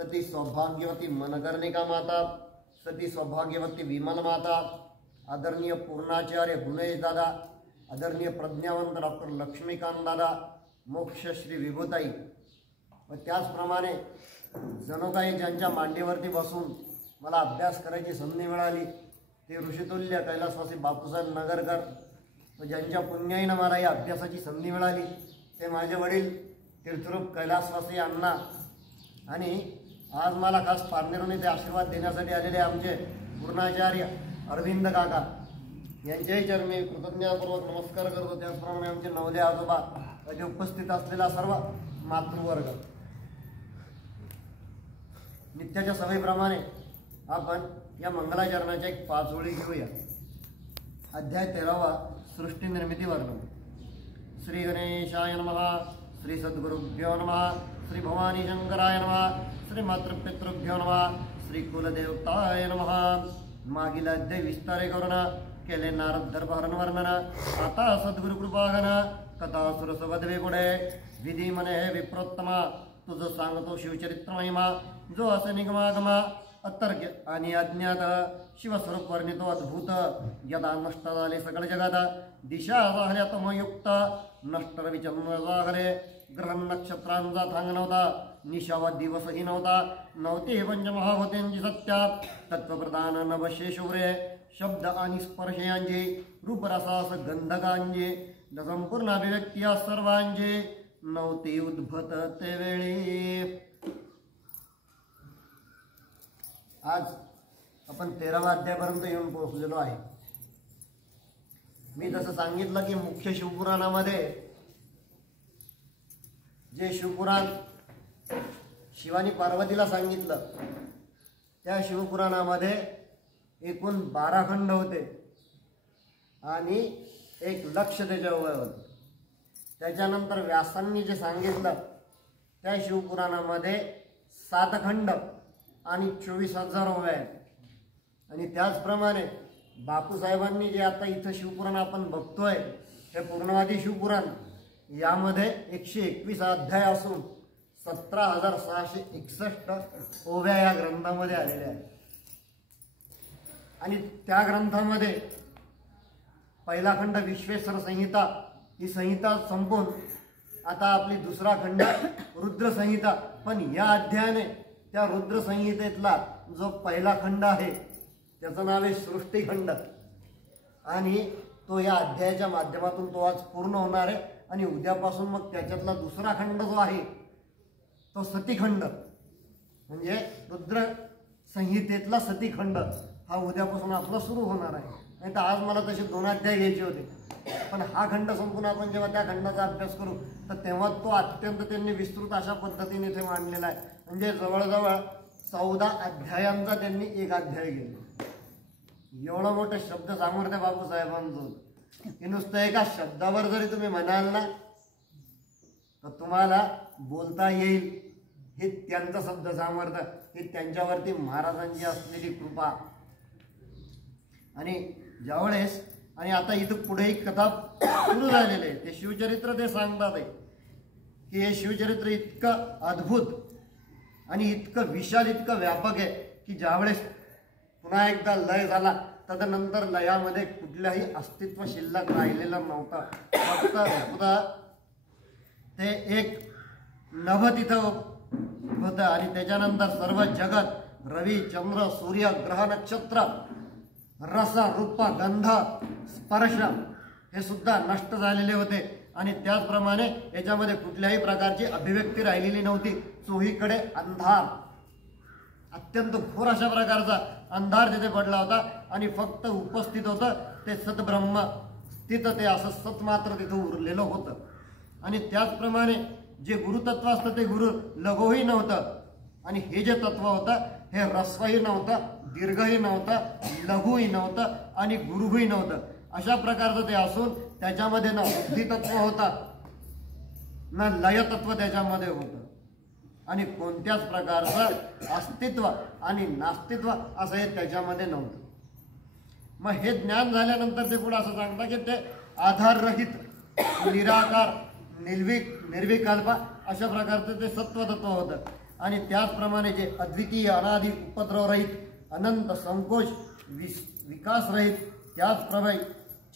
सती सौभाग्यवती मनकर्णिका माता, सती सौभाग्यवती विमल माता, आदरणीय पूर्णाचार्य गुणेश दादा, आदरणीय प्रज्ञावंत डॉक्टर लक्ष्मीकांत दादा, मोक्ष श्री विभूताई व त्याचप्रमाणे जणू काही ज्यांच्या मांडीवरती बसून मला अभ्यास करायची संधी मिळाली ते ऋषितुल्य कैलासवासी बापूसाहेब नगरकर व ज्यांच्या पुण्याईनं मला या अभ्यासाची संधी मिळाली ते माझे वडील तीर्थरूप कैलासवासी अण्णा आणि आज मला खास पारनेरून इथे आशीर्वाद देण्यासाठी आलेले आमचे पूर्णाचार्य अरविंद काका यांच्याही चरणी कृतज्ञतापूर्वक नमस्कार करतो। त्याचप्रमाणे आमचे नवले आजोबा आणि उपस्थित असलेला सर्व मातृवर्ग। नित्याच्या सवयीप्रमाणे आपण या मंगलाचरणाच्या एक 5 ओळी घेऊया। अध्याय 13वा सृष्टी निर्मिती वर्णन। श्री गणेशाय नमः, श्री सद्गुरुभ्यो नमः, श्री भवानी शंकराय नमः, श्री मातृपितृभ्यो नमः, श्री कुलदेवताय नमः। मागील अध्याय विस्तारे करून केले नारद दर्पहरण वर्णन। आता सद्गुरु कृपाघन कथा सुरसवधवे पुढे विधी म्हणे हे विप्रोत्तमा तुझं सांगतो शिवचरित्र महिमा। जो असे निगमागमा अतर्क्य आणि अज्ञात शिवस्वरूप वर्णितो अद्भुत यदा नष्ट झाले सकळ जगात दिशा झाल्या तमयुक्त नष्ट रविचंद्र झाले ग्रह नक्षत्रांचा थांग नव्हता निशा व दिवसही नव्हते पंचमहाभूतांची सत्या तत्वप्रधान नवशेषुरे शब्द आणि स्पर्श यांचे रूपरसास गंधकांचे संपूर्ण अभिव्यक्ती या सर्वांचे नव्हते उद्भत ते वेळी। आज आपण 13वा अध्यायापर्यंत येऊन पोहोचलेलो आहे। मी जसं सांगितलं की मुख्य शिवपुराणामध्ये जे शिवपुराण शिवानी पार्वतीला सांगितलं त्या शिवपुराणामध्ये एकूण 12 खंड होते आणि 1 लक्ष त्याच्या उभे होते। त्याच्यानंतर व्यासांनी जे सांगितलं त्या शिवपुराणामध्ये 7 खंड आणि 24,000 ओव्या आहेत। आणि त्याचप्रमाणे बापूसाहेबांनी जे आता इथं शिवपुराण आपण बघतोय हे पूर्णवादी शिवपुराण यामध्ये 121 अध्याय असून 17,661 ओव्या या ग्रंथामध्ये आलेल्या आहेत। आणि त्या ग्रंथामध्ये पहिला खंड विश्वेश्वर संहिता ही संहिता संपून आता आपली दुसरा खंड रुद्र संहिता। पण या अध्यायाने त्या रुद्र संहितेतला जो पहिला खंड आहे त्याचं नाव आहे सृष्टीखंड आणि तो या अध्यायाच्या माध्यमातून तो आज पूर्ण होणार आहे। आणि उद्यापासून मग त्याच्यातला दुसरा खंड जो आहे तो सतीखंड म्हणजे रुद्र संहितेतला सतीखंड हा उद्यापासून आपला सुरू होणार आहे। नाही तर आज मला तसे 2 अध्याय घ्यायचे होते पण हा खंड संपून आपण जेव्हा त्या खंडाचा अभ्यास करू तर तेव्हा तो अत्यंत त्यांनी विस्तृत अशा पद्धतीने इथे मांडलेला आहे। म्हणजे जवळजवळ 14 अध्यायांचा त्यांनी एक अध्याय घेतला। एवढं मोठं शब्द सामर्थ्य बापूसाहेबांचं की नुसतं एका शब्दावर जरी तुम्ही म्हणाल ना तर तुम्हाला बोलता येईल हे त्यांचं शब्द सामर्थ्य हे त्यांच्यावरती महाराजांची असलेली कृपा। आणि ज्यावेळेस आणि आता इथं पुढे एक कथा सुरू झालेली आहे ते शिवचरित्र ते सांगतात आहे की हे शिवचरित्र इतकं अद्भुत आणि इतकं विशाल इतकं व्यापक आहे की ज्यावेळेस पुन्हा एकदा लय झाला तदनंतर लयामध्ये कुठल्याही अस्तित्व शिल्लक राहिलेलं नव्हतं। फक्त ते एक नभ तिथं होतं आणि त्याच्यानंतर सर्व जगत रवी चंद्र सूर्य ग्रह नक्षत्र रस रूप गंध स्पर्श हे सुद्धा नष्ट झालेले होते। आणि त्याचप्रमाणे याच्यामध्ये कुठल्याही प्रकारची अभिव्यक्ती राहिलेली नव्हती। चोहीकडे अंधार अत्यंत घोर अशा प्रकारचा अंधार तिथे पडला होता आणि फक्त उपस्थित होतं ते सद्ब्रह्म स्थित ते असं सत मात्र तिथं उरलेलं होतं। आणि त्याचप्रमाणे जे गुरुतत्व असतं ते गुरु लघुही नव्हतं आणि हे जे तत्व होतं हे ह्रस्वही नव्हतं दीर्घही नव्हतं लघुही नव्हतं आणि गुरुही नव्हतं। अशा प्रकारचं ते असून त्याच्यामध्ये ना बुद्धी तत्व होता ना लय तत्व त्याच्यामध्ये होतं आणि कोणत्याच प्रकारचं अस्तित्व आणि नास्तित्व असं हे त्याच्यामध्ये नव्हतं। मग हे ज्ञान झाल्यानंतर ते पुढे असं सांगतात की ते आधाररहित निराकार निर्विकल्प अशा प्रकारचं ते सत्वतत्व होतं। आणि त्याचप्रमाणे जे अद्वितीय अनादि उपद्रवरहित अनंत संकोच विकासरहित त्याचप्रमाणे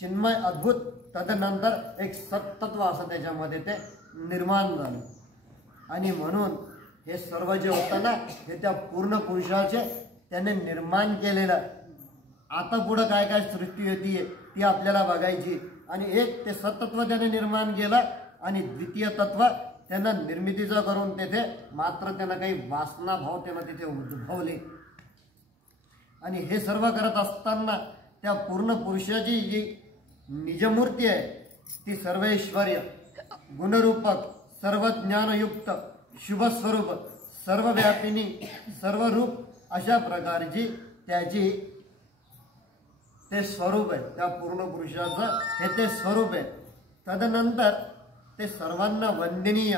चिन्मय अद्भुत तदनंतर एक सत्तत्व असं त्याच्यामध्ये ते निर्माण झालं. आणि म्हणून हे सर्व जे होतं ना हे त्या पूर्ण पुरुषाचे त्याने निर्माण केलेलं. आता पुढं काय काय सृष्टी होतीये ती आपल्याला बघायची. आणि एक ते सत्तत्व त्याने निर्माण केलं आणि द्वितीय तत्व त्यानं निर्मितीचं करून तेथे मात्र त्यानं काही वासना भाव त्यानं तिथे उद्भवले. आणि हे सर्व करत असताना त्या पूर्ण पुरुषाची जी निजमूर्ती आहे ती सर्वैश्वर्य गुणरूपक सर्व ज्ञानयुक्त शुभस्वरूप सर्वव्यापिनी सर्वरूप अशा प्रकारची त्याची ते स्वरूप आहे. त्या पूर्ण पुरुषाचं हे ते स्वरूप आहे. तदनंतर ते सर्वांना वंदनीय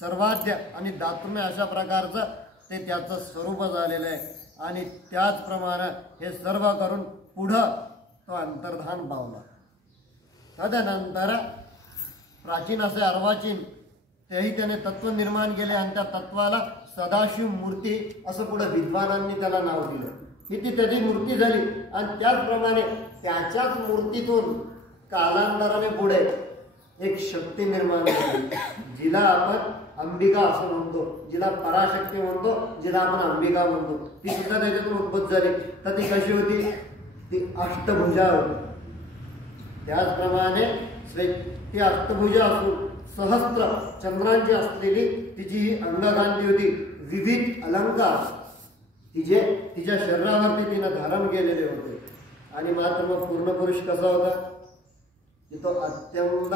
सर्वाद्य आणि दातुम्य अशा प्रकारचं ते त्याचं स्वरूप झालेलं आहे. आणि त्याचप्रमाणे हे सर्व करून पुढं तो अंतर्धान पावला. तदनंतर प्राचीन असे अर्वाचीन तेही त्याने तत्व निर्माण केले आणि त्या तत्वाला सदाशिव मूर्ती असं पुढे विद्वानांनी त्याला नाव दिलं. ही ती त्याची मूर्ती झाली. आणि त्याचप्रमाणे त्याच्याच मूर्तीतून कालांतराने पुढे एक शक्ती निर्माण झाली जिला आपण अंबिका असं म्हणतो, जिला पराशक्ती म्हणतो, जिला आपण अंबिका म्हणतो. ती सुद्धा त्याच्यातून उद्भूत झाली. तर ती कशी होती? ती अष्टभुजा होती. त्याचप्रमाणे ती अष्टभुजा असून सहस्त्र चंद्रांची असलेली तिची ही अंगकांती होती. विविध अलंकार तिच्या शरीरावरती तिनं धारण केलेले होते. आणि मात्र मग पूर्ण पुरुष कसा होता की तो अत्यंत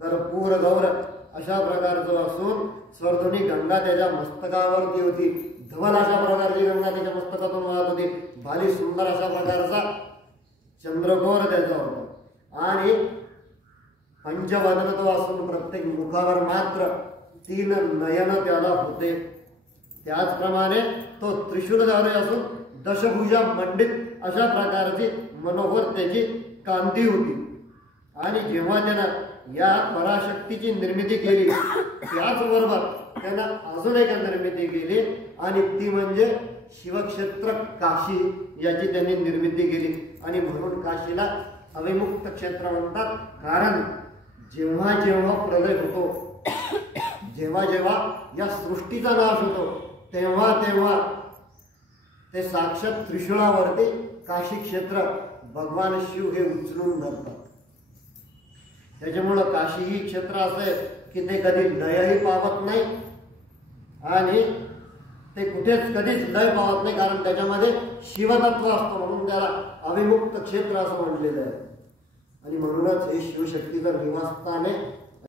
कर्पूर गौर अशा प्रकारचा असून स्वर्धुनी गंगा त्याच्या मस्तकावरती होती. धवल अशा प्रकारची गंगा त्याच्या मस्तकातून वाहत होती. भारी सुंदर अशा प्रकारचा चंद्रकोर त्याचा होता. आणि पंचवदन तो असून प्रत्येक मुखावर मात्र 3 नयन त्याला होते. त्याचप्रमाणे तो त्रिशूलधारी असून दशभुजा मंडित अशा प्रकारची मनोहर त्याची कांती होती. आणि जेव्हा त्यानं या पराशक्तीची निर्मिती केली त्याचबरोबर त्यानं अजून एक निर्मिती केली आणि ती म्हणजे शिवक्षेत्र काशी याची त्यांनी निर्मिती केली. आणि म्हणून काशीला अविमुक्त क्षेत्र म्हणतात. कारण जेव्हा जेव्हा प्रलय होतो, जेव्हा जेव्हा या सृष्टीचा नाश होतो, तेव्हा तेव्हा ते साक्षात त्रिशूळावरती काशी क्षेत्र भगवान शिव हे उचलून धरतात. त्याच्यामुळं काशी ही क्षेत्र असं आहे की ते कधी लयही पावत नाही आणि ते कुठेच कधीच लय पावत नाही. कारण त्याच्यामध्ये शिवतत्व असतं म्हणून त्याला अविमुक्त क्षेत्र असं म्हटलेलं आहे. आणि म्हणूनच हे शिवशक्तीचं निवासस्थान आहे.